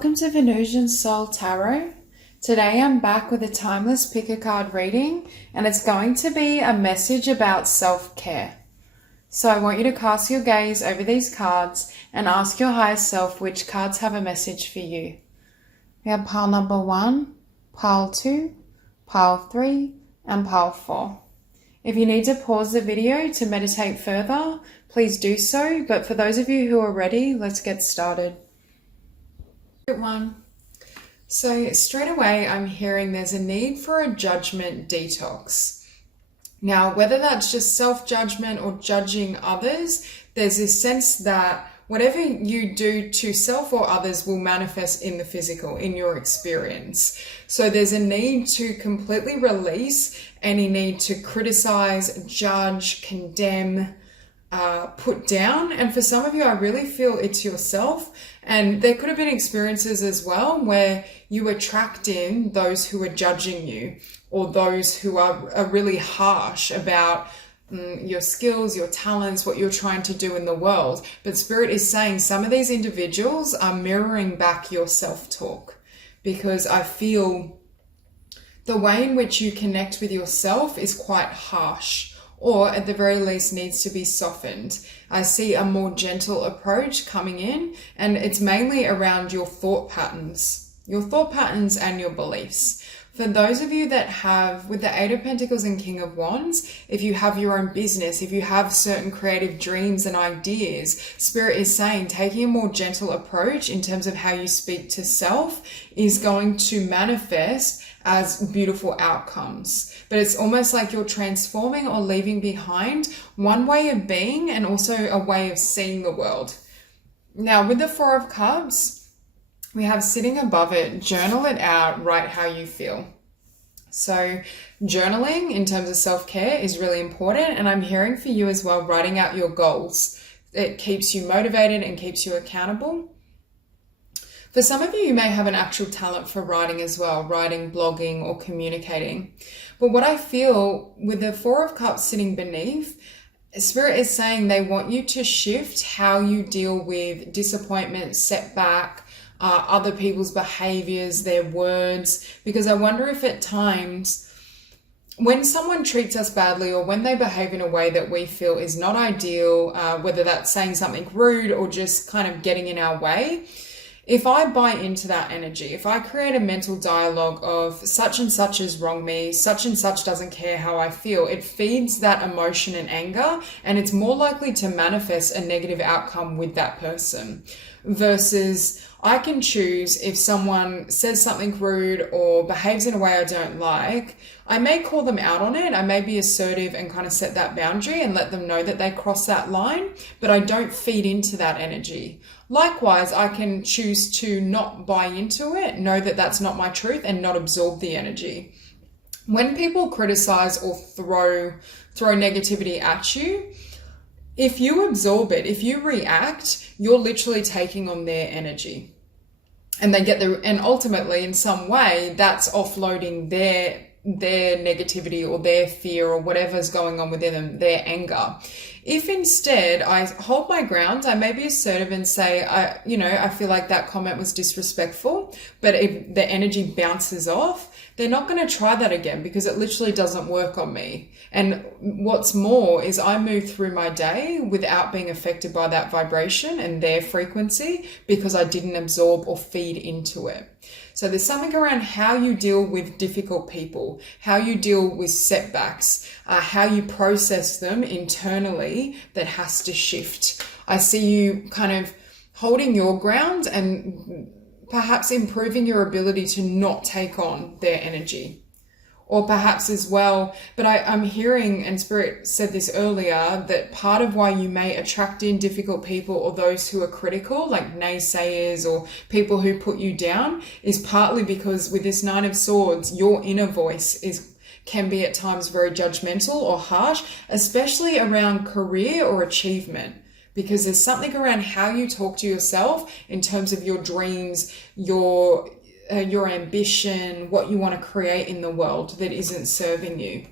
Welcome to Venusian Soul Tarot. Today I'm back with a timeless pick a card reading, and it's going to be a message about self-care. So I want you to cast your gaze over these cards and ask your higher self which cards have a message for you. We have pile number 1, pile 2, pile 3, and pile 4. If you need to pause the video to meditate further, please do so, but for those of you who are ready, let's get started. One. So straight away I'm hearing there's a need for a judgment detox. Now, whether that's just self-judgment or judging others, there's this sense that whatever you do to self or others will manifest in the physical, in your experience. So there's a need to completely release any need to criticize, judge, condemn, put down. And for some of you, I really feel it's yourself. And there could have been experiences as well where you attract in those who are judging you, or those who are really harsh about your skills, your talents, what you're trying to do in the world. But Spirit is saying some of these individuals are mirroring back your self-talk, because I feel the way in which you connect with yourself is quite harsh, or at the very least needs to be softened. I see a more gentle approach coming in, and it's mainly around your thought patterns and your beliefs. For those of you that have, with the 8 of Pentacles and King of Wands, if you have your own business, if you have certain creative dreams and ideas, Spirit is saying taking a more gentle approach in terms of how you speak to self is going to manifest as beautiful outcomes. But it's almost like you're transforming or leaving behind one way of being and also a way of seeing the world. Now, with the 4 of Cups, we have sitting above it, journal it out, write how you feel. So journaling in terms of self-care is really important. And I'm hearing for you as well, writing out your goals. It keeps you motivated and keeps you accountable. For some of you, you may have an actual talent for writing as well, writing, blogging, or communicating. But what I feel with the 4 of Cups sitting beneath, Spirit is saying they want you to shift how you deal with disappointment, setback, other people's behaviors, their words, because I wonder if at times when someone treats us badly or when they behave in a way that we feel is not ideal, whether that's saying something rude or just kind of getting in our way, if I buy into that energy, if I create a mental dialogue of such and such has wronged me, such and such doesn't care how I feel, it feeds that emotion and anger, and it's more likely to manifest a negative outcome with that person. Versus I can choose, if someone says something rude or behaves in a way I don't like, I may call them out on it. I may be assertive and kind of set that boundary and let them know that they cross that line, but I don't feed into that energy. Likewise, I can choose to not buy into it, know that that's not my truth, and not absorb the energy. When people criticize or throw negativity at you, if you absorb it, if you react, you're literally taking on their energy. And they get and ultimately in some way that's offloading their negativity or their fear or whatever's going on within them, their anger. If instead I hold my ground, I may be assertive and say, I feel like that comment was disrespectful, but if the energy bounces off, they're not going to try that again because it literally doesn't work on me. And what's more is I move through my day without being affected by that vibration and their frequency because I didn't absorb or feed into it. So there's something around how you deal with difficult people, how you deal with setbacks, how you process them internally that has to shift. I see you kind of holding your ground and perhaps improving your ability to not take on their energy. Or perhaps as well, but I'm hearing, and Spirit said this earlier, that part of why you may attract in difficult people or those who are critical, like naysayers or people who put you down, is partly because with this 9 of Swords, your inner voice can be at times very judgmental or harsh, especially around career or achievement. Because there's something around how you talk to yourself in terms of your dreams, your ambition, what you want to create in the world that isn't serving you.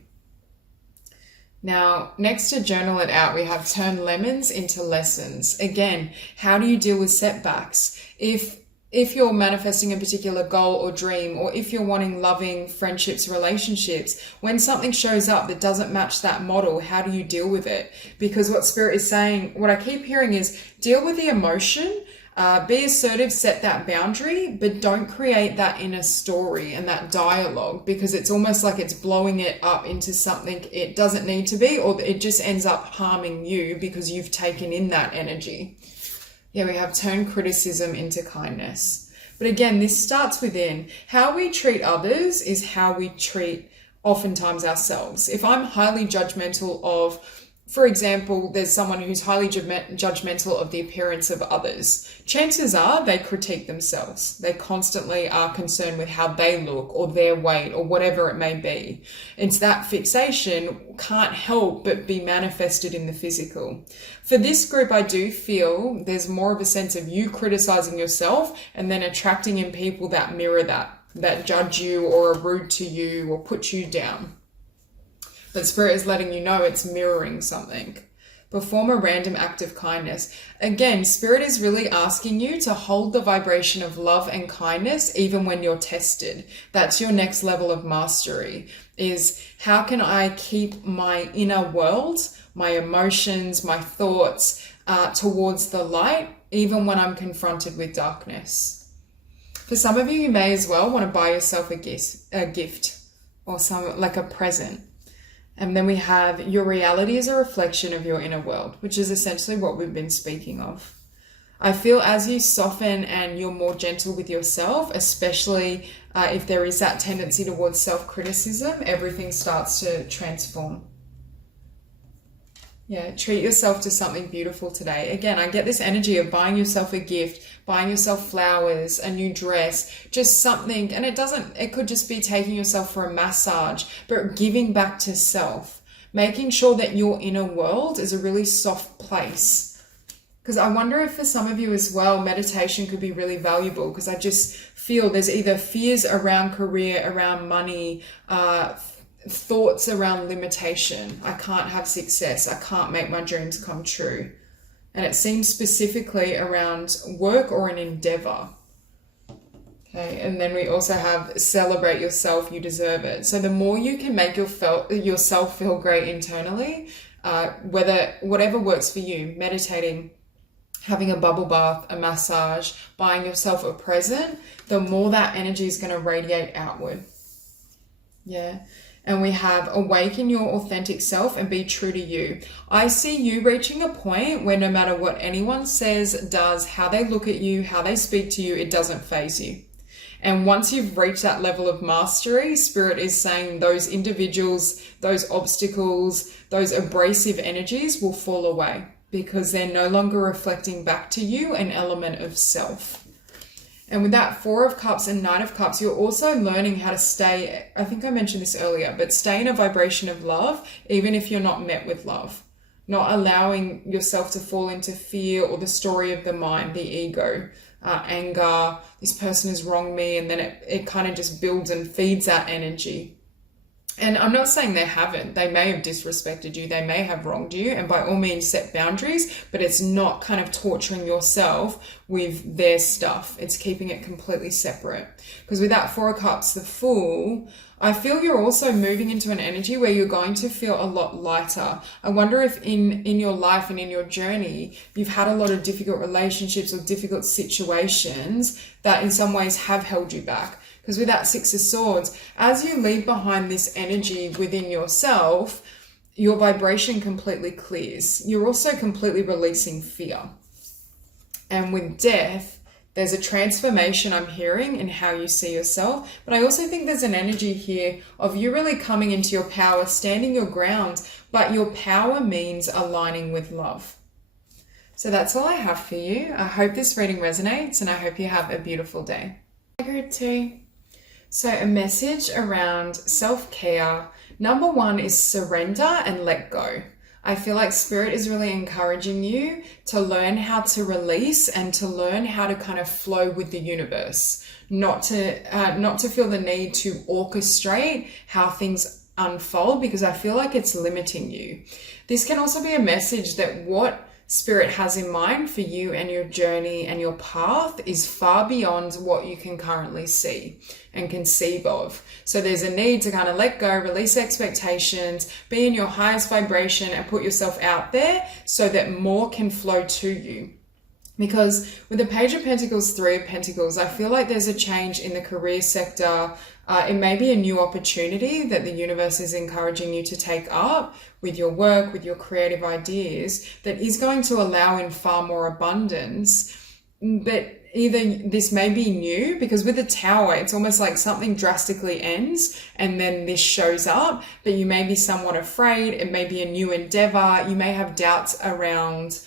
Now, next to journal it out, we have turn lemons into lessons. Again, how do you deal with setbacks? If if you're manifesting a particular goal or dream, or if you're wanting loving friendships, relationships, when something shows up that doesn't match that model, how do you deal with it? Because what Spirit is saying, what I keep hearing is deal with the emotion, be assertive, set that boundary, but don't create that inner story and that dialogue, because it's almost like it's blowing it up into something it doesn't need to be, or it just ends up harming you because you've taken in that energy. Yeah, we have turn criticism into kindness. But again, this starts within. How we treat others is how we treat oftentimes ourselves. If I'm highly judgmental of, for example, there's someone who's highly judgmental of the appearance of others, chances are they critique themselves. They constantly are concerned with how they look or their weight or whatever it may be. It's that fixation can't help but be manifested in the physical. For this group, I do feel there's more of a sense of you criticizing yourself and then attracting in people that mirror that judge you or are rude to you or put you down. But Spirit is letting you know it's mirroring something. Perform a random act of kindness. Again, Spirit is really asking you to hold the vibration of love and kindness even when you're tested. That's your next level of mastery, is how can I keep my inner world, my emotions, my thoughts towards the light, even when I'm confronted with darkness. For some of you, you may as well want to buy yourself a gift or like a present. And then we have your reality is a reflection of your inner world, which is essentially what we've been speaking of. I feel as you soften and you're more gentle with yourself, especially if there is that tendency towards self-criticism, everything starts to transform. Yeah, treat yourself to something beautiful today. Again, I get this energy of buying yourself a gift, buying yourself flowers, a new dress, just something. And it could just be taking yourself for a massage, but giving back to self, making sure that your inner world is a really soft place. Because I wonder if for some of you as well, meditation could be really valuable, because I just feel there's either fears around career, around money, thoughts around limitation. I can't have success. I can't make my dreams come true. And it seems specifically around work or an endeavor. Okay, and then we also have celebrate yourself, you deserve it. So the more you can make yourself feel great internally, whatever works for you, meditating, having a bubble bath, a massage, buying yourself a present, the more that energy is going to radiate outward. Yeah. And we have awaken your authentic self and be true to you. I see you reaching a point where no matter what anyone says, does, how they look at you, how they speak to you, it doesn't faze you. And once you've reached that level of mastery, Spirit is saying those individuals, those obstacles, those abrasive energies will fall away because they're no longer reflecting back to you an element of self. And with that 4 of Cups and 9 of Cups, you're also learning how to stay, I think I mentioned this earlier, but stay in a vibration of love, even if you're not met with love. Not allowing yourself to fall into fear or the story of the mind, the ego, anger, this person has wronged me, and then it kind of just builds and feeds that energy. And I'm not saying they haven't. They may have disrespected you. They may have wronged you. And by all means, set boundaries. But it's not kind of torturing yourself with their stuff. It's keeping it completely separate. Because with that 4 of Cups, the Fool, I feel you're also moving into an energy where you're going to feel a lot lighter. I wonder if in your life and in your journey, you've had a lot of difficult relationships or difficult situations that in some ways have held you back. Because with that 6 of Swords, as you leave behind this energy within yourself, your vibration completely clears. You're also completely releasing fear. And with Death, there's a transformation I'm hearing in how you see yourself. But I also think there's an energy here of you really coming into your power, standing your ground. But your power means aligning with love. So that's all I have for you. I hope this reading resonates and I hope you have a beautiful day. Group 2. So a message around self-care. Number 1 is surrender and let go. I feel like Spirit is really encouraging you to learn how to release and to learn how to kind of flow with the universe. Not to feel the need to orchestrate how things unfold, because I feel like it's limiting you. This can also be a message that what Spirit has in mind for you and your journey and your path is far beyond what you can currently see and conceive of. So there's a need to kind of let go, release expectations, be in your highest vibration and put yourself out there so that more can flow to you. Because with the Page of Pentacles, Three of Pentacles, I feel like there's a change in the career sector. It may be a new opportunity that the universe is encouraging you to take up with your work, with your creative ideas, that is going to allow in far more abundance. But either this may be new, because with the Tower, it's almost like something drastically ends and then this shows up, but you may be somewhat afraid. It may be a new endeavor. You may have doubts around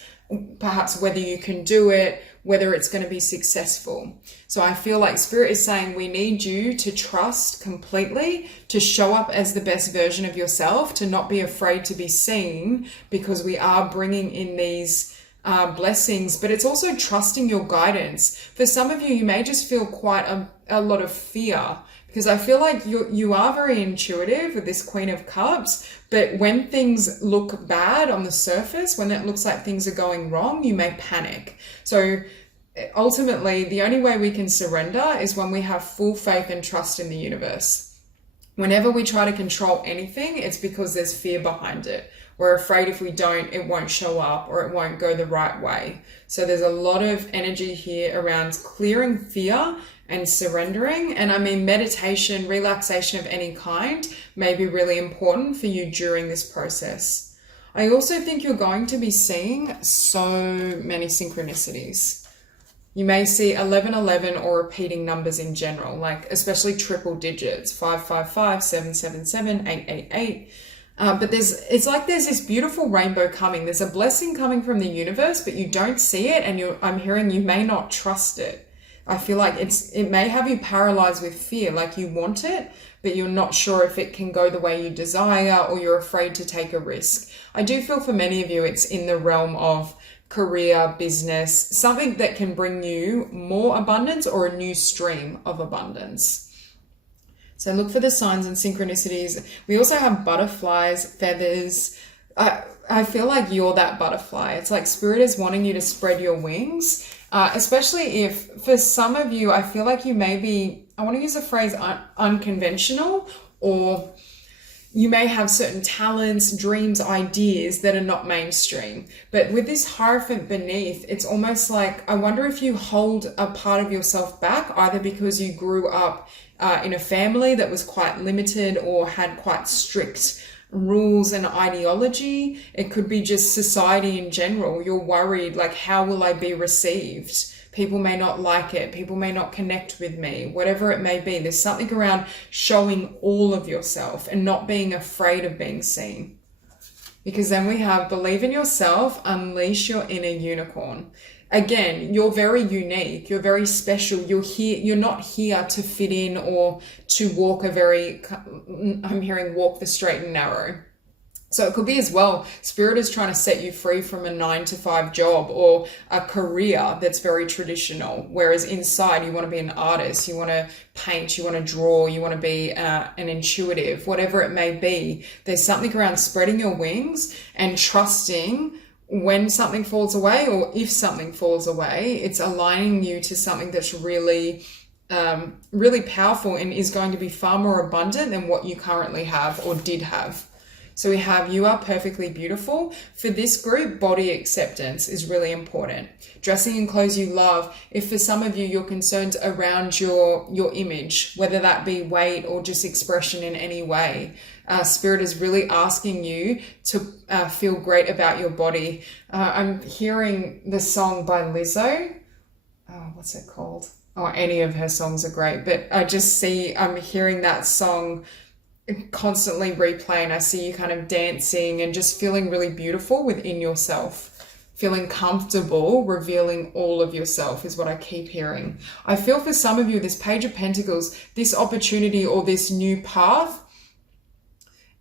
perhaps whether you can do it, whether it's going to be successful. So I feel like Spirit is saying we need you to trust completely, to show up as the best version of yourself, to not be afraid to be seen, because we are bringing in these blessings, but it's also trusting your guidance. For some of you, you may just feel quite a lot of fear, because I feel like you are very intuitive with this Queen of Cups, but when things look bad on the surface, when it looks like things are going wrong, you may panic. So ultimately, the only way we can surrender is when we have full faith and trust in the universe. Whenever we try to control anything, it's because there's fear behind it. We're afraid if we don't, it won't show up or it won't go the right way. So there's a lot of energy here around clearing fear and surrendering. And I mean, meditation, relaxation of any kind may be really important for you during this process. I also think you're going to be seeing so many synchronicities. You may see 1111 or repeating numbers in general, like especially triple digits, 555, 777, 888. But it's like there's this beautiful rainbow coming. There's a blessing coming from the universe, but you don't see it, and I'm hearing you may not trust it. I feel like it may have you paralyzed with fear, like you want it, but you're not sure if it can go the way you desire, or you're afraid to take a risk. I do feel for many of you, it's in the realm of career, business, something that can bring you more abundance or a new stream of abundance. So look for the signs and synchronicities. We also have butterflies, feathers. I feel like you're that butterfly. It's like Spirit is wanting you to spread your wings, especially if for some of you, I feel like you may be, I want to use the phrase unconventional, or you may have certain talents, dreams, ideas that are not mainstream. But with this Hierophant beneath, it's almost like, I wonder if you hold a part of yourself back, either because you grew up in a family that was quite limited or had quite strict rules and ideology. It could be just society in general. You're worried, like, how will I be received? People may not like it. People may not connect with me, whatever it may be. There's something around showing all of yourself and not being afraid of being seen. Because then we have believe in yourself, unleash your inner unicorn. Again, you're very unique. You're very special. You're not here to fit in or to walk I'm hearing walk the straight and narrow. So it could be as well, Spirit is trying to set you free from a 9-to-5 job or a career that's very traditional. Whereas inside you want to be an artist, you want to paint, you want to draw, you want to be an intuitive, whatever it may be. There's something around spreading your wings and trusting when something falls away, or if something falls away, it's aligning you to something that's really, really powerful and is going to be far more abundant than what you currently have or did have. So we have, you are perfectly beautiful. For this group, body acceptance is really important. Dressing in clothes you love. If for some of you, you're concerned around your image, whether that be weight or just expression in any way, Spirit is really asking you to feel great about your body. I'm hearing the song by Lizzo. Oh, what's it called? Oh, any of her songs are great, but I'm hearing that song constantly replaying. I see you kind of dancing and just feeling really beautiful within yourself, feeling comfortable, revealing all of yourself is what I keep hearing. I feel for some of you, this Page of Pentacles, this opportunity or this new path,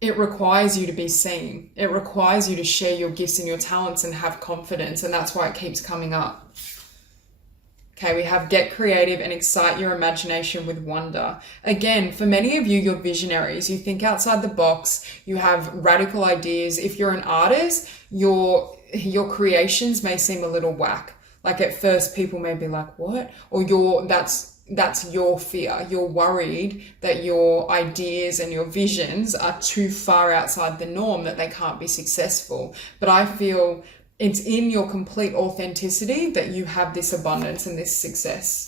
it requires you to be seen. It requires you to share your gifts and your talents and have confidence. And that's why it keeps coming up. Okay, we have get creative and excite your imagination with wonder. Again, for many of you, you're visionaries. You think outside the box. You have radical ideas. If you're an artist, your creations may seem a little whack. Like at first people may be like, what? Or that's your fear. You're worried that your ideas and your visions are too far outside the norm, that they can't be successful. But I feel it's in your complete authenticity that you have this abundance and this success.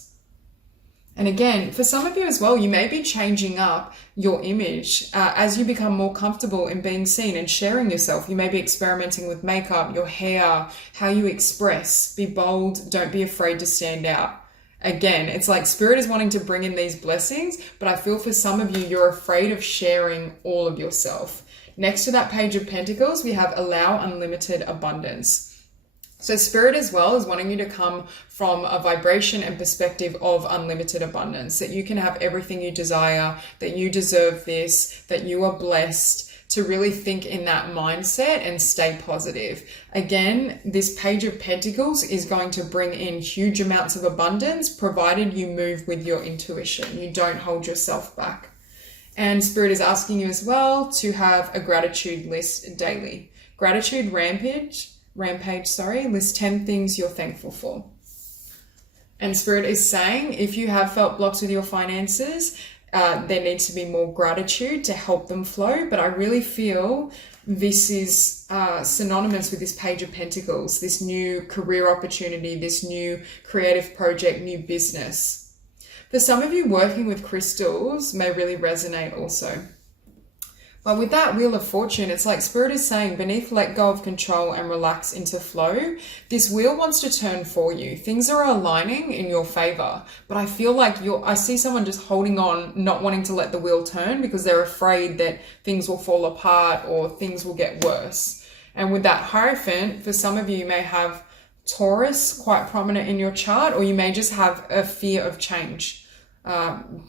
And again, for some of you as well, you may be changing up your image as you become more comfortable in being seen and sharing yourself. You may be experimenting with makeup, your hair, how you express. Be bold. Don't be afraid to stand out. Again, it's like Spirit is wanting to bring in these blessings, but I feel for some of you, you're afraid of sharing all of yourself. Next to that Page of Pentacles, we have allow unlimited abundance. So Spirit as well is wanting you to come from a vibration and perspective of unlimited abundance, that you can have everything you desire, that you deserve this, that you are blessed, to really think in that mindset and stay positive. Again, this Page of Pentacles is going to bring in huge amounts of abundance, provided you move with your intuition. You don't hold yourself back. And Spirit is asking you as well to have a gratitude list daily. Gratitude rampage, list 10 things you're thankful for. And Spirit is saying, if you have felt blocks with your finances, there needs to be more gratitude to help them flow. But I really feel this is synonymous with this Page of Pentacles, this new career opportunity, this new creative project, new business. For some of you, working with crystals may really resonate also. But with that Wheel of Fortune, it's like Spirit is saying, beneath let go of control and relax into flow, this wheel wants to turn for you. Things are aligning in your favor, but I feel like I see someone just holding on, not wanting to let the wheel turn because they're afraid that things will fall apart or things will get worse. And with that Hierophant, for some of you, you may have Taurus quite prominent in your chart, or you may just have a fear of change.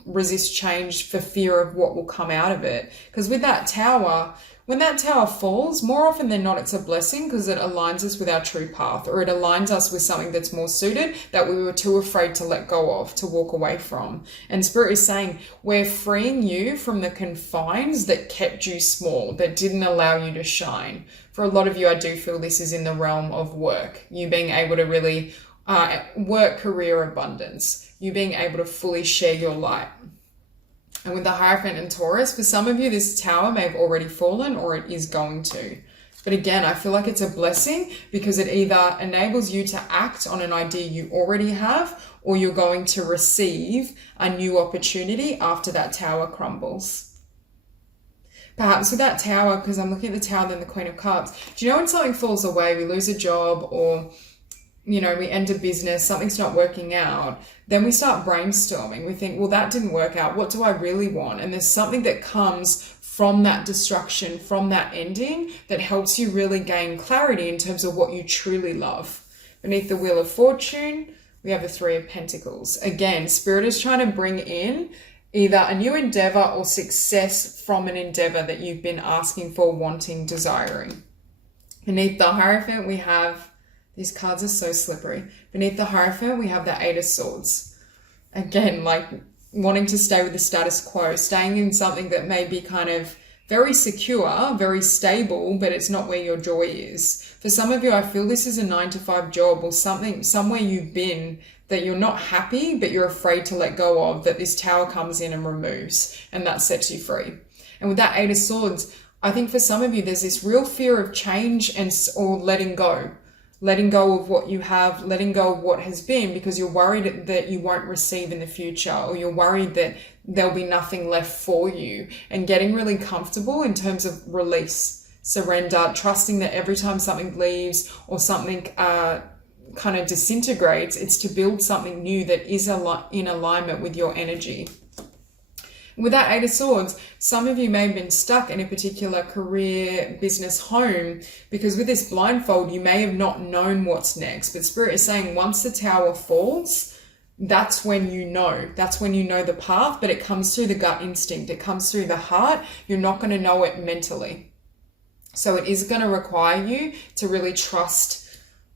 Resist change for fear of what will come out of it. Because with that Tower, when that tower falls, more often than not, it's a blessing because it aligns us with our true path, or it aligns us with something that's more suited that we were too afraid to let go of, to walk away from. And Spirit is saying, we're freeing you from the confines that kept you small, that didn't allow you to shine. For a lot of you, I do feel this is in the realm of work, you being able to really work career abundance, you being able to fully share your light. And with the Hierophant and Taurus, for some of you, this tower may have already fallen or it is going to. But again, I feel like it's a blessing because it either enables you to act on an idea you already have, or you're going to receive a new opportunity after that tower crumbles. Perhaps with that tower, because I'm looking at the tower, then the Queen of Cups, do you know when something falls away, we lose a job, or we end a business, something's not working out, then we start brainstorming. We think, well, that didn't work out. What do I really want? And there's something that comes from that destruction, from that ending, that helps you really gain clarity in terms of what you truly love. Beneath the Wheel of Fortune, we have the Three of Pentacles. Again, Spirit is trying to bring in either a new endeavor or success from an endeavor that you've been asking for, wanting, desiring. Beneath the Hierophant, we have, these cards are so slippery. Beneath the Hierophant, we have the Eight of Swords. Again, like wanting to stay with the status quo, staying in something that may be kind of very secure, very stable, but it's not where your joy is. For some of you, I feel this is a 9-to-5 job or something, somewhere you've been that you're not happy, but you're afraid to let go of, that this tower comes in and removes, and that sets you free. And with that Eight of Swords, I think for some of you, there's this real fear of change or letting go of what you have, letting go of what has been, because you're worried that you won't receive in the future, or you're worried that there'll be nothing left for you, and getting really comfortable in terms of release, surrender, trusting that every time something leaves or something kind of disintegrates, it's to build something new that is in alignment with your energy. With that Eight of Swords, some of you may have been stuck in a particular career, business, home, because with this blindfold, you may have not known what's next. But Spirit is saying once the tower falls, that's when you know. That's when you know the path, but it comes through the gut instinct. It comes through the heart. You're not going to know it mentally. So it is going to require you to really trust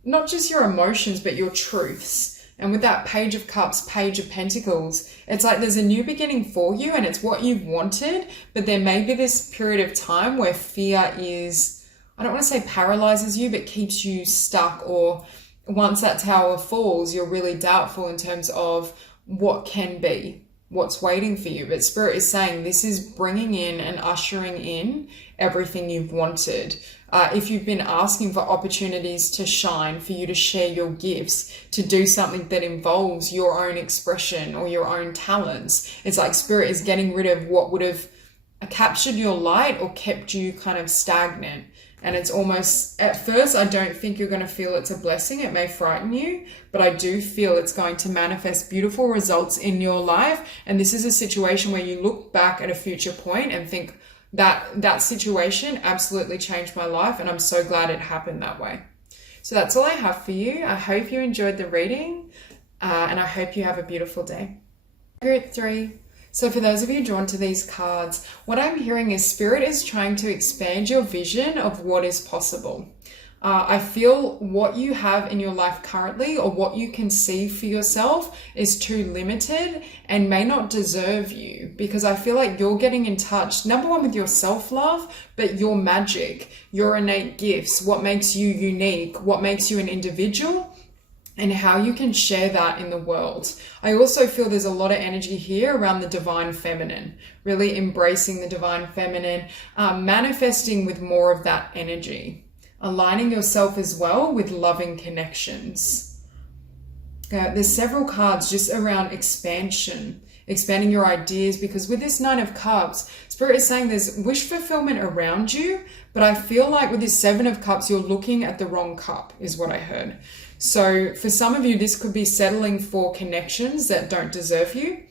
not just your emotions, but your truths. And with that Page of Cups, Page of Pentacles, it's like there's a new beginning for you and it's what you've wanted, but there may be this period of time where fear is I don't want to say paralyzes you, but keeps you stuck, or once that tower falls, you're really doubtful in terms of what can be, what's waiting for you. But Spirit is saying this is bringing in and ushering in everything you've wanted. If you've been asking for opportunities to shine, for you to share your gifts, to do something that involves your own expression or your own talents, it's like Spirit is getting rid of what would have captured your light or kept you kind of stagnant. And it's almost, at first, I don't think you're going to feel it's a blessing. It may frighten you, but I do feel it's going to manifest beautiful results in your life. And this is a situation where you look back at a future point and think that situation absolutely changed my life. And I'm so glad it happened that way. So that's all I have for you. I hope you enjoyed the reading, and I hope you have a beautiful day. Group 3. So for those of you drawn to these cards, what I'm hearing is Spirit is trying to expand your vision of what is possible. I feel what you have in your life currently, or what you can see for yourself, is too limited and may not deserve you, because I feel like you're getting in touch, number one, with your self-love, but your magic, your innate gifts, what makes you unique, what makes you an individual, and how you can share that in the world. I also feel there's a lot of energy here around the divine feminine, really embracing the divine feminine, manifesting with more of that energy, aligning yourself as well with loving connections. There's several cards just around expansion, expanding your ideas, because with this Nine of Cups, Spirit is saying there's wish fulfillment around you, but I feel like with this Seven of Cups, you're looking at the wrong cup, is what I heard. So for some of you, this could be settling for connections that don't deserve you.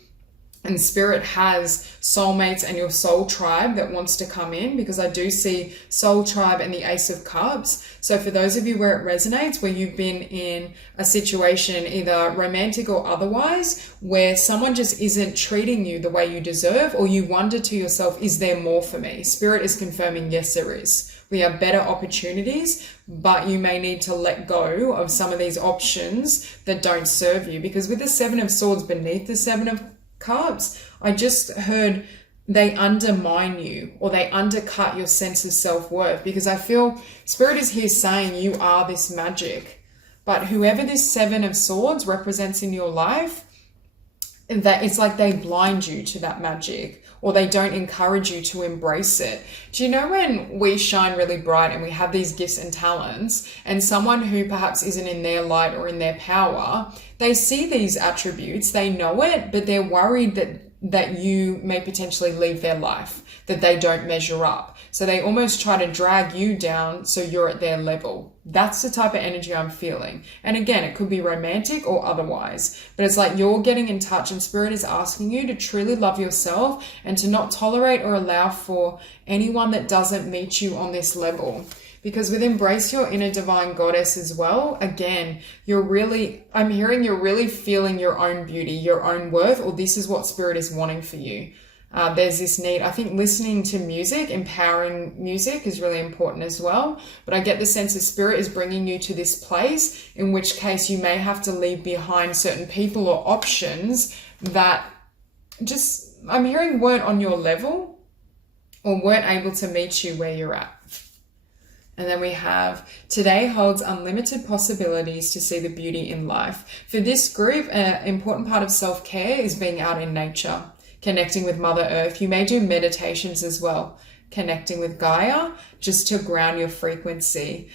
And Spirit has soulmates and your soul tribe that wants to come in, because I do see soul tribe and the Ace of Cups. So for those of you where it resonates, where you've been in a situation, either romantic or otherwise, where someone just isn't treating you the way you deserve, or you wonder to yourself, is there more for me? Spirit is confirming, yes, there is. We have better opportunities, but you may need to let go of some of these options that don't serve you. Because with the Seven of Swords beneath the Seven of Cups, I just heard they undermine you, or they undercut your sense of self-worth, because I feel Spirit is here saying you are this magic. But whoever this Seven of Swords represents in your life, that it's like they blind you to that magic, or they don't encourage you to embrace it. Do you know when we shine really bright and we have these gifts and talents, and someone who perhaps isn't in their light or in their power, they see these attributes, they know it, but they're worried that you may potentially leave their life, that they don't measure up. So they almost try to drag you down so you're at their level. That's the type of energy I'm feeling. And again, it could be romantic or otherwise, but it's like you're getting in touch, and Spirit is asking you to truly love yourself and to not tolerate or allow for anyone that doesn't meet you on this level. Because with embrace your inner divine goddess as well, again, I'm hearing you're really feeling your own beauty, your own worth, or this is what Spirit is wanting for you. There's this need, I think listening to music, empowering music is really important as well. But I get the sense that Spirit is bringing you to this place, in which case you may have to leave behind certain people or options that just, I'm hearing, weren't on your level or weren't able to meet you where you're at. And then we have, today holds unlimited possibilities to see the beauty in life. For this group, an important part of self-care is being out in nature, connecting with Mother Earth. You may do meditations as well, connecting with Gaia, just to ground your frequency.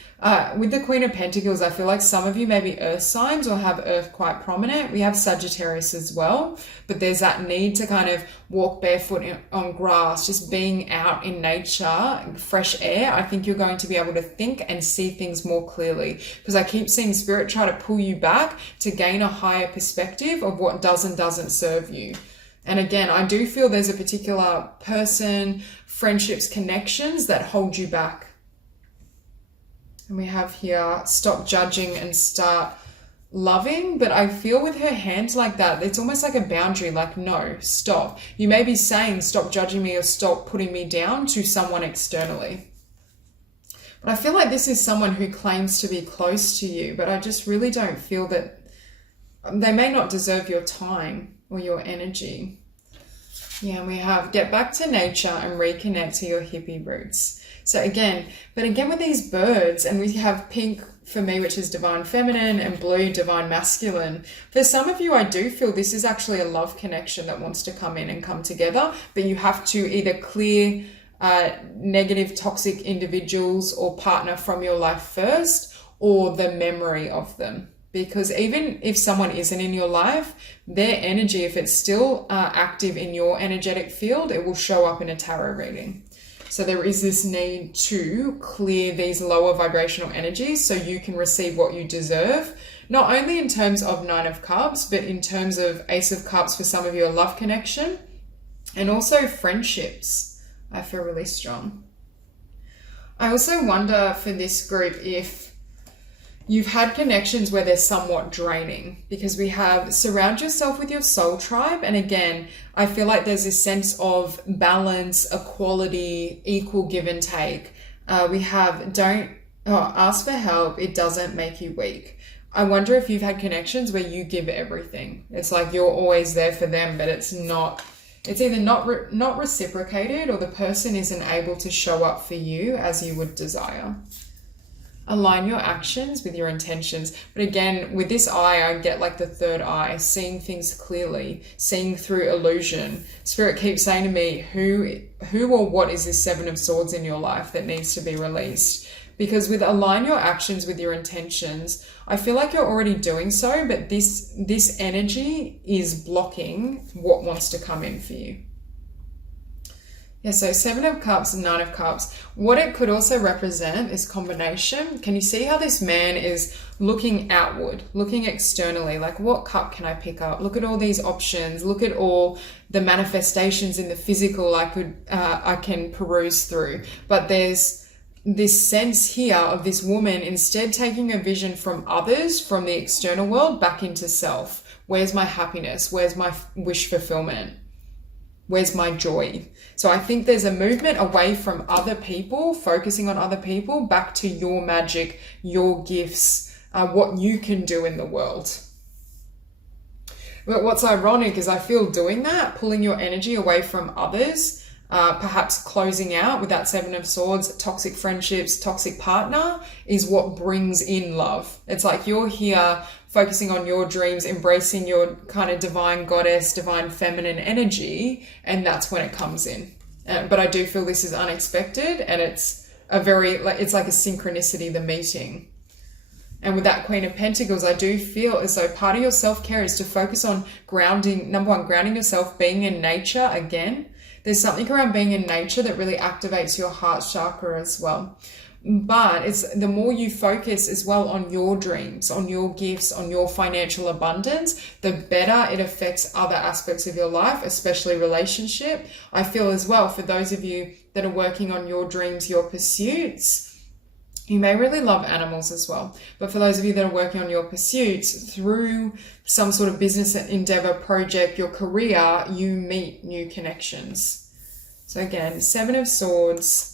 With the Queen of Pentacles, I feel like some of you may be earth signs or have earth quite prominent. We have Sagittarius as well, but there's that need to kind of walk barefoot on grass, just being out in nature, fresh air. I think you're going to be able to think and see things more clearly, because I keep seeing Spirit try to pull you back to gain a higher perspective of what does and doesn't serve you. And again, I do feel there's a particular person, friendships, connections that hold you back. And we have here, stop judging and start loving. But I feel with her hands like that, it's almost like a boundary, like, no, stop. You may be saying, stop judging me or stop putting me down to someone externally. But I feel like this is someone who claims to be close to you, but I just really don't feel that they may not deserve your time or your energy. Yeah, and we have get back to nature and reconnect to your hippie roots. So again with these birds, and we have pink for me, which is divine feminine, and blue, divine masculine. For some of you, I do feel this is actually a love connection that wants to come in and come together, but you have to either clear negative, toxic individuals or partner from your life first, or the memory of them. Because even if someone isn't in your life, their energy, if it's still active in your energetic field, it will show up in a tarot reading. So there is this need to clear these lower vibrational energies so you can receive what you deserve, not only in terms of Nine of Cups, but in terms of Ace of Cups for some of your love connection, and also friendships. I feel really strong. I also wonder for this group if you've had connections where they're somewhat draining, because we have surround yourself with your soul tribe. And again, I feel like there's this sense of balance, equality, equal give and take. We have ask for help. It doesn't make you weak. I wonder if you've had connections where you give everything. It's like you're always there for them, but it's either not reciprocated, or the person isn't able to show up for you as you would desire. Align your actions with your intentions. But again, with this eye, I get like the third eye, seeing things clearly, seeing through illusion. Spirit keeps saying to me, who or what is this Seven of Swords in your life that needs to be released? Because with align your actions with your intentions, I feel like you're already doing so, but this energy is blocking what wants to come in for you. Yeah, so Seven of Cups and Nine of Cups. What it could also represent is combination. Can you see how this man is looking outward, looking externally? Like, what cup can I pick up? Look at all these options. Look at all the manifestations in the physical I can peruse through. But there's this sense here of this woman instead taking a vision from others, from the external world, back into self. Where's my happiness? Where's my wish fulfillment? Where's my joy? So I think there's a movement away from other people, focusing on other people, back to your magic, your gifts, what you can do in the world. But what's ironic is I feel doing that, pulling your energy away from others, perhaps closing out with that Seven of Swords, toxic friendships, toxic partner, is what brings in love. It's like you're here focusing on your dreams, embracing your kind of divine goddess, divine feminine energy, and that's when it comes in. But I do feel this is unexpected, and it's it's like a synchronicity, the meeting. And with that Queen of Pentacles, I do feel as though part of your self-care is to focus on grounding, number one, grounding yourself, being in nature again. There's something around being in nature that really activates your heart chakra as well. But it's the more you focus as well on your dreams, on your gifts, on your financial abundance, the better it affects other aspects of your life, especially relationship. I feel as well, for those of you that are working on your dreams, your pursuits, you may really love animals as well. But for those of you that are working on your pursuits through some sort of business endeavor, project, your career, you meet new connections. So again, Seven of Swords.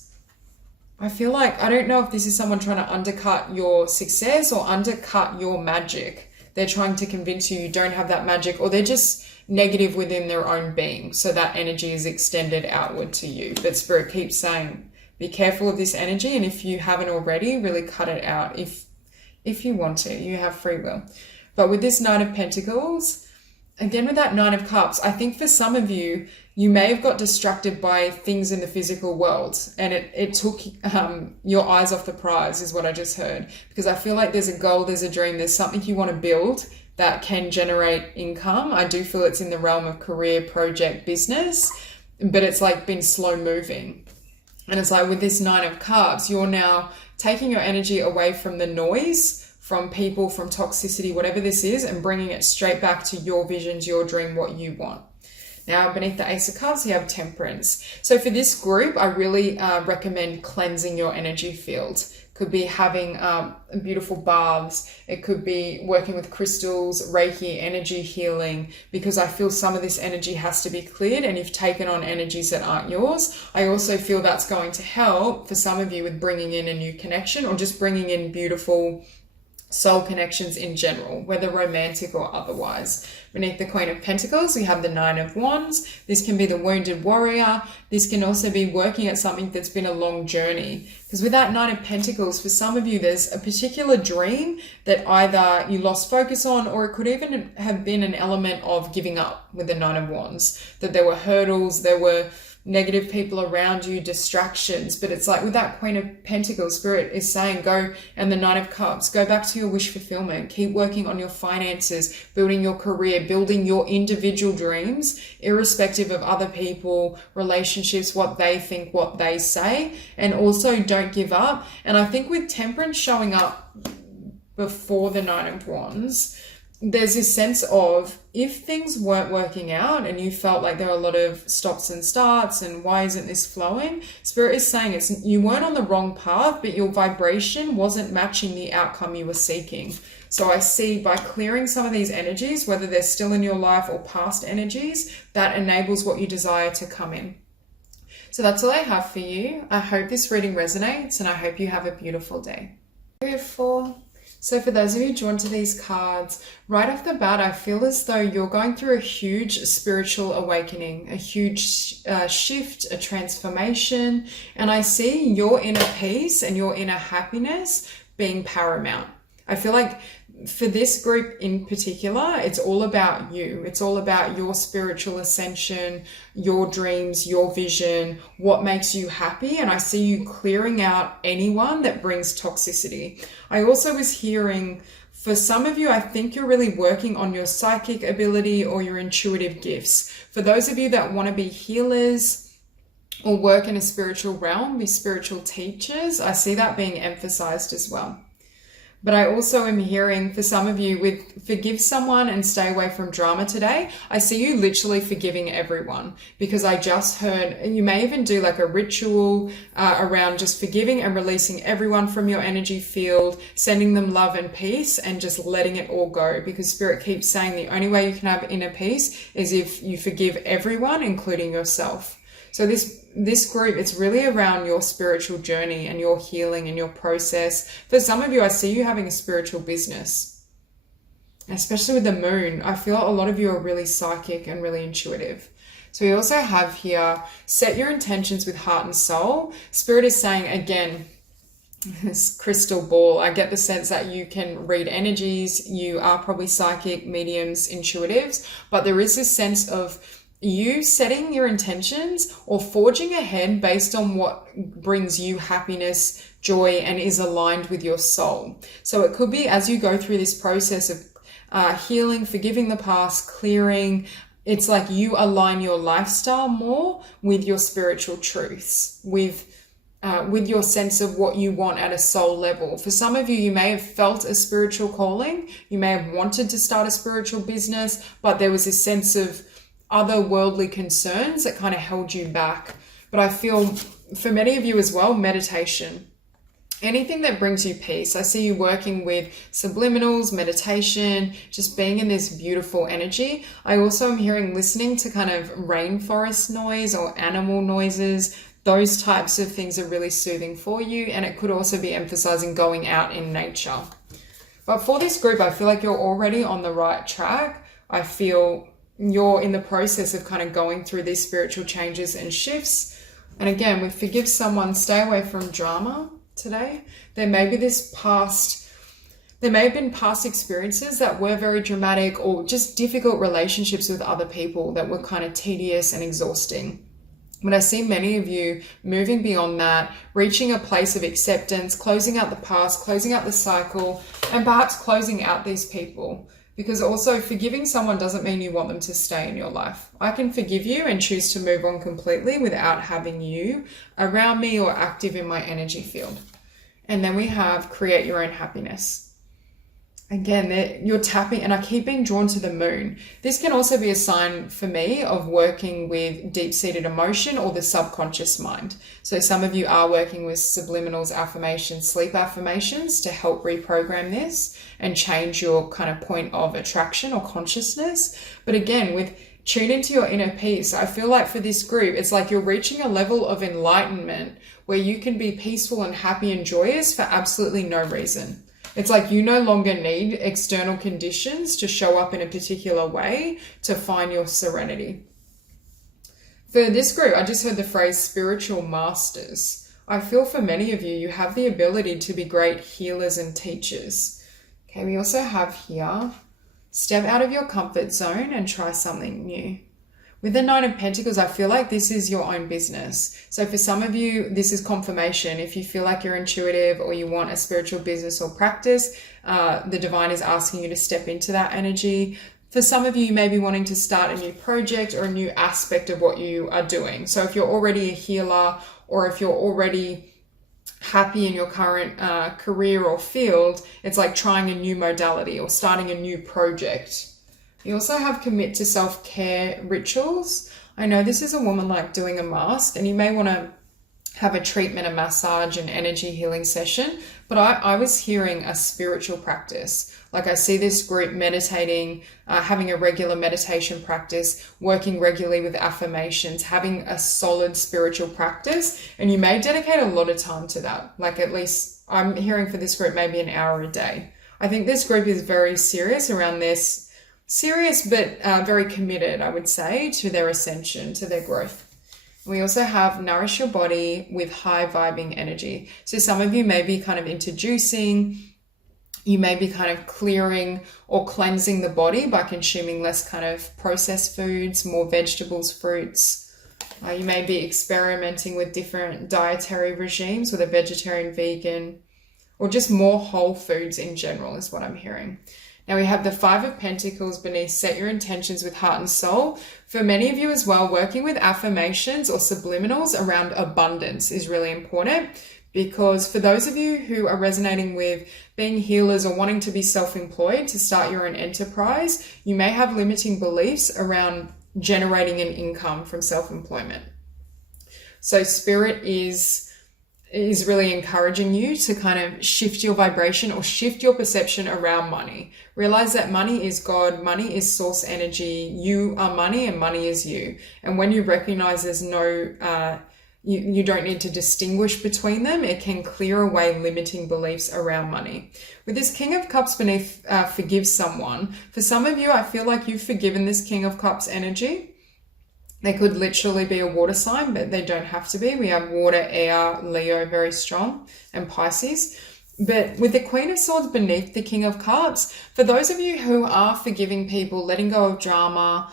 I feel like, I don't know if this is someone trying to undercut your success or undercut your magic. They're trying to convince you don't have that magic, or they're just negative within their own being. So that energy is extended outward to you. But Spirit keeps saying, be careful of this energy. And if you haven't already, really cut it out. If you want to, you have free will. But with this Nine of Pentacles, again with that Nine of Cups, I think for some of you, you may have got distracted by things in the physical world, and it took your eyes off the prize, is what I just heard. Because I feel like there's a goal, there's a dream, there's something you want to build that can generate income. I do feel it's in the realm of career, project, business, but it's like been slow moving. And it's like with this Nine of Cups, you're now taking your energy away from the noise, from people, from toxicity, whatever this is, and bringing it straight back to your visions, your dream, what you want. Now, beneath the Ace of Cups, you have Temperance. So for this group, I really recommend cleansing your energy field. Could be having beautiful baths. It could be working with crystals, Reiki, energy healing, because I feel some of this energy has to be cleared, and you've taken on energies that aren't yours. I also feel that's going to help for some of you with bringing in a new connection, or just bringing in beautiful soul connections in general, whether romantic or otherwise. Beneath the Queen of Pentacles, we have the Nine of Wands. This can be the wounded warrior. This can also be working at something that's been a long journey. Because with that Nine of Pentacles, for some of you, there's a particular dream that either you lost focus on, or it could even have been an element of giving up with the Nine of Wands. That there were hurdles, there were negative people around you, distractions. But it's like with that Queen of Pentacles, Spirit is saying go, and the Nine of Cups, go back to your wish fulfillment. Keep working on your finances, building your career, building your individual dreams, irrespective of other people, relationships, what they think, what they say. And also don't give up. And I think with Temperance showing up before the Nine of Wands, there's this sense of, if things weren't working out and you felt like there were a lot of stops and starts and why isn't this flowing, Spirit is saying you weren't on the wrong path, but your vibration wasn't matching the outcome you were seeking. So I see by clearing some of these energies, whether they're still in your life or past energies, that enables what you desire to come in. So that's all I have for you. I hope this reading resonates, and I hope you have a beautiful day. Beautiful. So for those of you drawn to these cards, right off the bat, I feel as though you're going through a huge spiritual awakening, a huge shift, a transformation. And I see your inner peace and your inner happiness being paramount. I feel like for this group in particular, it's all about you. It's all about your spiritual ascension, your dreams, your vision, what makes you happy. And I see you clearing out anyone that brings toxicity. I also was hearing, for some of you, I think you're really working on your psychic ability or your intuitive gifts. For those of you that want to be healers or work in a spiritual realm, be spiritual teachers, I see that being emphasized as well. But I also am hearing for some of you with forgive someone and stay away from drama today. I see you literally forgiving everyone, because I just heard you may even do like a ritual around just forgiving and releasing everyone from your energy field, sending them love and peace and just letting it all go, because Spirit keeps saying the only way you can have inner peace is if you forgive everyone, including yourself. So this group, it's really around your spiritual journey and your healing and your process. For some of you, I see you having a spiritual business, especially with the moon. I feel a lot of you are really psychic and really intuitive. So we also have here, set your intentions with heart and soul. Spirit is saying, again, this crystal ball, I get the sense that you can read energies. You are probably psychic, mediums, intuitives, but there is this sense of you setting your intentions or forging ahead based on what brings you happiness, joy, and is aligned with your soul. So it could be as you go through this process of healing, forgiving the past, clearing, it's like you align your lifestyle more with your spiritual truths, with your sense of what you want at a soul level. For some of you, you may have felt a spiritual calling. You may have wanted to start a spiritual business, but there was this sense of other worldly concerns that kind of held you back. But I feel for many of you as well, meditation, anything that brings you peace. I see you working with subliminals, meditation, just being in this beautiful energy. I also am hearing listening to kind of rainforest noise or animal noises. Those types of things are really soothing for you. And it could also be emphasizing going out in nature. But for this group, I feel like you're already on the right track. I feel you're in the process of kind of going through these spiritual changes and shifts. And again, with forgive someone, stay away from drama today. There may be there may have been past experiences that were very dramatic, or just difficult relationships with other people that were kind of tedious and exhausting. But I see many of you moving beyond that, reaching a place of acceptance, closing out the past, closing out the cycle, and perhaps closing out these people. Because also forgiving someone doesn't mean you want them to stay in your life. I can forgive you and choose to move on completely without having you around me or active in my energy field. And then we have create your own happiness. Again, you're tapping, and I keep being drawn to the moon. This can also be a sign for me of working with deep-seated emotion or the subconscious mind. So some of you are working with subliminals, affirmations, sleep affirmations to help reprogram this and change your kind of point of attraction or consciousness. But again, with tune into your inner peace, I feel like for this group, it's like you're reaching a level of enlightenment where you can be peaceful and happy and joyous for absolutely no reason. It's like you no longer need external conditions to show up in a particular way to find your serenity. For this group, I just heard the phrase spiritual masters. I feel for many of you, you have the ability to be great healers and teachers. Okay, we also have here, step out of your comfort zone and try something new. With the Nine of Pentacles, I feel like this is your own business. So for some of you, this is confirmation. If you feel like you're intuitive or you want a spiritual business or practice, the divine is asking you to step into that energy. For some of you, you may be wanting to start a new project or a new aspect of what you are doing. So if you're already a healer, or if you're already happy in your current career or field, it's like trying a new modality or starting a new project. You also have commit to self-care rituals. I know this is a woman like doing a mask, and you may want to have a treatment, a massage, an energy healing session, but I was hearing a spiritual practice. Like I see this group meditating, having a regular meditation practice, working regularly with affirmations, having a solid spiritual practice, and you may dedicate a lot of time to that. Like at least I'm hearing for this group, maybe an hour a day. I think this group is very serious around this. Serious, but very committed, I would say, to their ascension, to their growth. We also have nourish your body with high vibing energy. So some of you may be kind of into juicing. You may be kind of clearing or cleansing the body by consuming less kind of processed foods, more vegetables, fruits. You may be experimenting with different dietary regimes, with a vegetarian, vegan, or just more whole foods in general is what I'm hearing. Now we have the Five of Pentacles beneath, set your intentions with heart and soul. For many of you as well, working with affirmations or subliminals around abundance is really important, because for those of you who are resonating with being healers or wanting to be self-employed, to start your own enterprise, you may have limiting beliefs around generating an income from self-employment. So Spirit is really encouraging you to kind of shift your vibration or shift your perception around money. Realize that money is God, money is source energy, you are money and money is you. And when you recognize there's no, you don't need to distinguish between them, it can clear away limiting beliefs around money. With this King of Cups beneath, forgive someone. For some of you, I feel like you've forgiven this King of Cups energy. They could literally be a water sign, but they don't have to be. We have water, air, Leo, very strong, and Pisces. But with the Queen of Swords beneath the King of Cups, for those of you who are forgiving people, letting go of drama,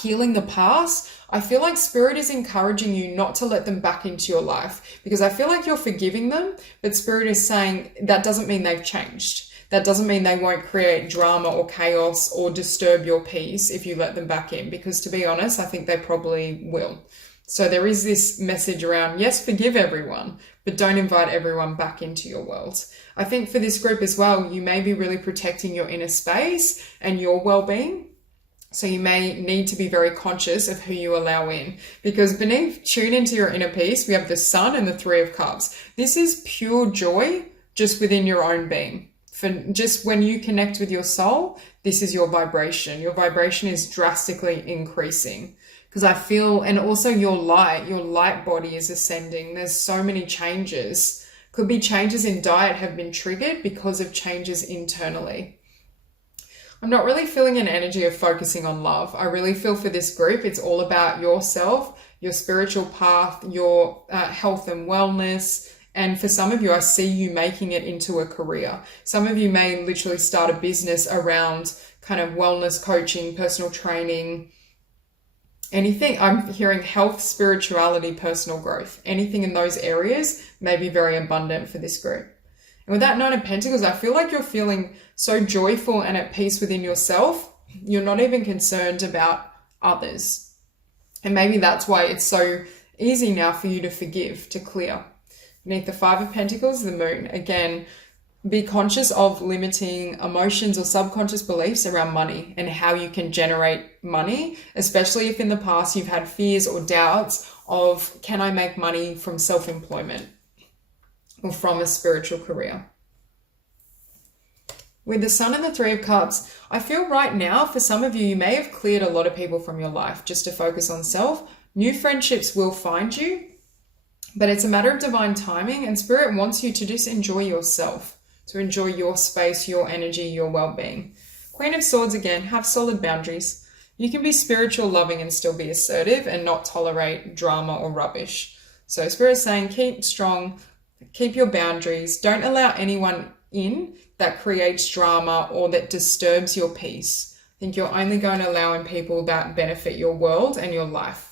healing the past, I feel like Spirit is encouraging you not to let them back into your life, because I feel like you're forgiving them, but Spirit is saying that doesn't mean they've changed. That doesn't mean they won't create drama or chaos or disturb your peace if you let them back in, because to be honest, I think they probably will. So there is this message around, yes, forgive everyone, but don't invite everyone back into your world. I think for this group as well, you may be really protecting your inner space and your well-being. So you may need to be very conscious of who you allow in, because beneath tune into your inner peace, we have the Sun and the Three of Cups. This is pure joy just within your own being. For just when you connect with your soul, this is your vibration. Your vibration is drastically increasing, because I feel, and also your light body is ascending. There's so many changes. Could be changes in diet have been triggered because of changes internally. I'm not really feeling an energy of focusing on love. I really feel for this group, it's all about yourself, your spiritual path, your health and wellness. And for some of you, I see you making it into a career. Some of you may literally start a business around kind of wellness coaching, personal training, anything. I'm hearing health, spirituality, personal growth. Anything in those areas may be very abundant for this group. And with that Nine of Pentacles, I feel like you're feeling so joyful and at peace within yourself. You're not even concerned about others. And maybe that's why it's so easy now for you to forgive, to clear. Beneath the Five of Pentacles, the Moon. Again, be conscious of limiting emotions or subconscious beliefs around money and how you can generate money, especially if in the past you've had fears or doubts of, can I make money from self-employment or from a spiritual career? With the Sun and the Three of Cups, I feel right now, for some of you, you may have cleared a lot of people from your life just to focus on self. New friendships will find you, but it's a matter of divine timing, and Spirit wants you to just enjoy yourself. to enjoy your space, your energy, your well-being. Queen of Swords, again, have solid boundaries. You can be spiritual, loving, and still be assertive and not tolerate drama or rubbish. So Spirit's saying keep strong, keep your boundaries. Don't allow anyone in that creates drama or that disturbs your peace. I think you're only going to allow in people that benefit your world and your life.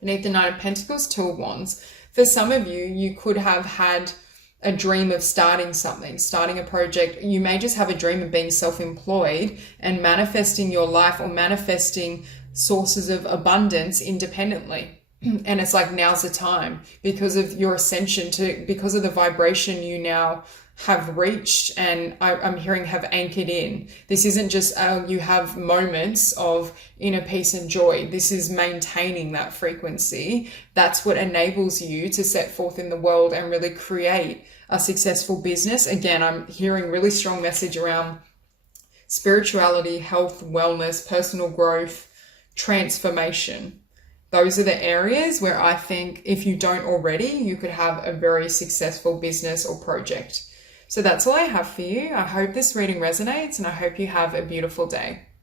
Beneath the Knight of Pentacles, Two of Wands. For some of you, you could have had a dream of starting something, starting a project. You may just have a dream of being self-employed and manifesting your life or manifesting sources of abundance independently. And it's like, now's the time because of your ascension because of the vibration you now have reached, and I'm hearing have anchored in. This isn't just you have moments of inner peace and joy. This is maintaining that frequency. That's what enables you to set forth in the world and really create a successful business. Again, I'm hearing really strong message around spirituality, health, wellness, personal growth, transformation. Those are the areas where I think if you don't already, you could have a very successful business or project. So that's all I have for you. I hope this reading resonates and I hope you have a beautiful day.